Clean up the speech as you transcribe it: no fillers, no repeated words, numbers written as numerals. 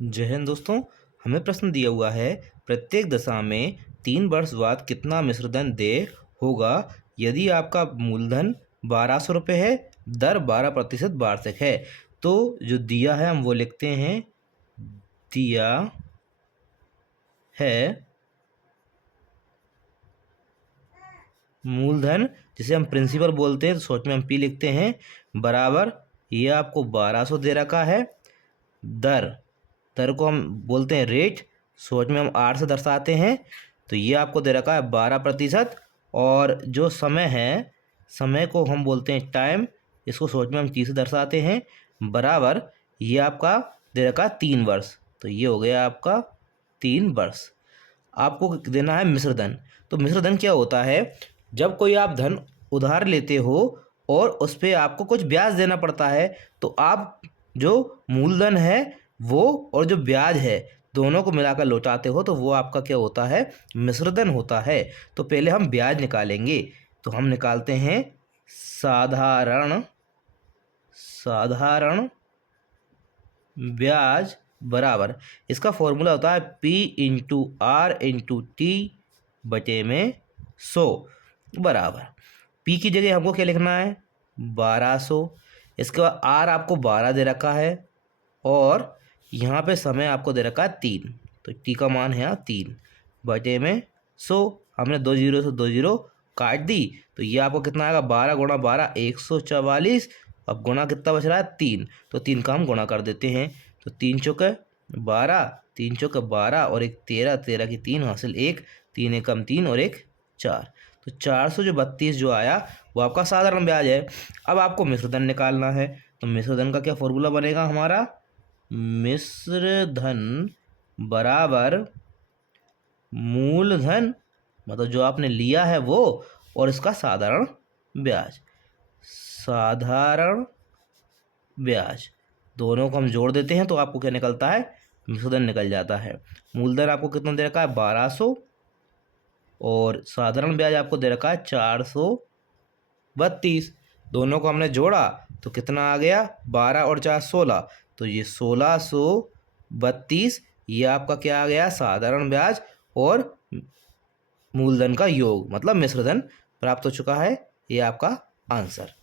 जय हिंद दोस्तों। हमें प्रश्न दिया हुआ है, प्रत्येक दशा में 3 वर्ष बाद कितना मिश्रधन देय होगा यदि आपका मूलधन 1200 रुपये है, दर 12% वार्षिक है। तो जो दिया है हम वो लिखते हैं, दिया है मूलधन, जिसे हम प्रिंसिपल बोलते हैं तो शॉर्ट में हम पी लिखते हैं, बराबर ये आपको 1200 दे रखा है। दर दर को हम बोलते हैं रेट, शॉर्ट में हम आर से दर्शाते हैं। तो ये आपको दे रखा है 12%। और जो समय है, समय को हम बोलते हैं टाइम, इसको शॉर्ट में हम टी से दर्शाते हैं, बराबर ये आपका दे रखा है 3 वर्ष। तो ये हो गया आपका 3 वर्ष। आपको देना है मिश्रधन। तो मिश्रधन क्या होता है? जब कोई आप धन उधार लेते हो और उस पर आपको कुछ ब्याज देना पड़ता है, तो आप जो मूलधन है वो और जो ब्याज है दोनों को मिलाकर लौटाते हो, तो वो आपका क्या होता है? मिश्रधन होता है। तो पहले हम ब्याज निकालेंगे। तो हम निकालते हैं साधारण ब्याज बराबर, इसका फॉर्मूला होता है P/R/T/100 बराबर। P की जगह हमको क्या लिखना है? 1200। इसके बाद R आपको 12 दे रखा है और यहाँ पे समय आपको दे रखा है 3। तो T का मान है 3/100। हमने 2 जीरो से 2 जीरो काट दी, तो ये आपको कितना आएगा? 12 गुणा 12 144। अब गुणा कितना बच रहा है? 3। तो 3 का हम गुणा कर देते हैं। तो 3 चौके 12, 3 चौके 12 और एक 13, 13 की 3 हासिल 1, 3 एकम 3 और 1 4। तो 432 जो आया वो आपका साधारण ब्याज है। अब आपको मिश्रधन निकालना है। तो मिश्रधन का क्या फॉर्मूला बनेगा हमारा? मिश्रधन बराबर मूलधन, मतलब जो आपने लिया है वो, और इसका साधारण ब्याज। साधारण ब्याज दोनों को हम जोड़ देते हैं तो आपको क्या निकलता है? मिश्रधन निकल जाता है। मूलधन आपको कितना दे रखा है? 1200 और साधारण ब्याज आपको दे रखा है 432। दोनों को हमने जोड़ा तो कितना आ गया? 12 और 4 16। तो ये 1632 ये आपका क्या आ गया? साधारण ब्याज और मूलधन का योग, मतलब मिश्रधन प्राप्त हो चुका है। ये आपका आंसर।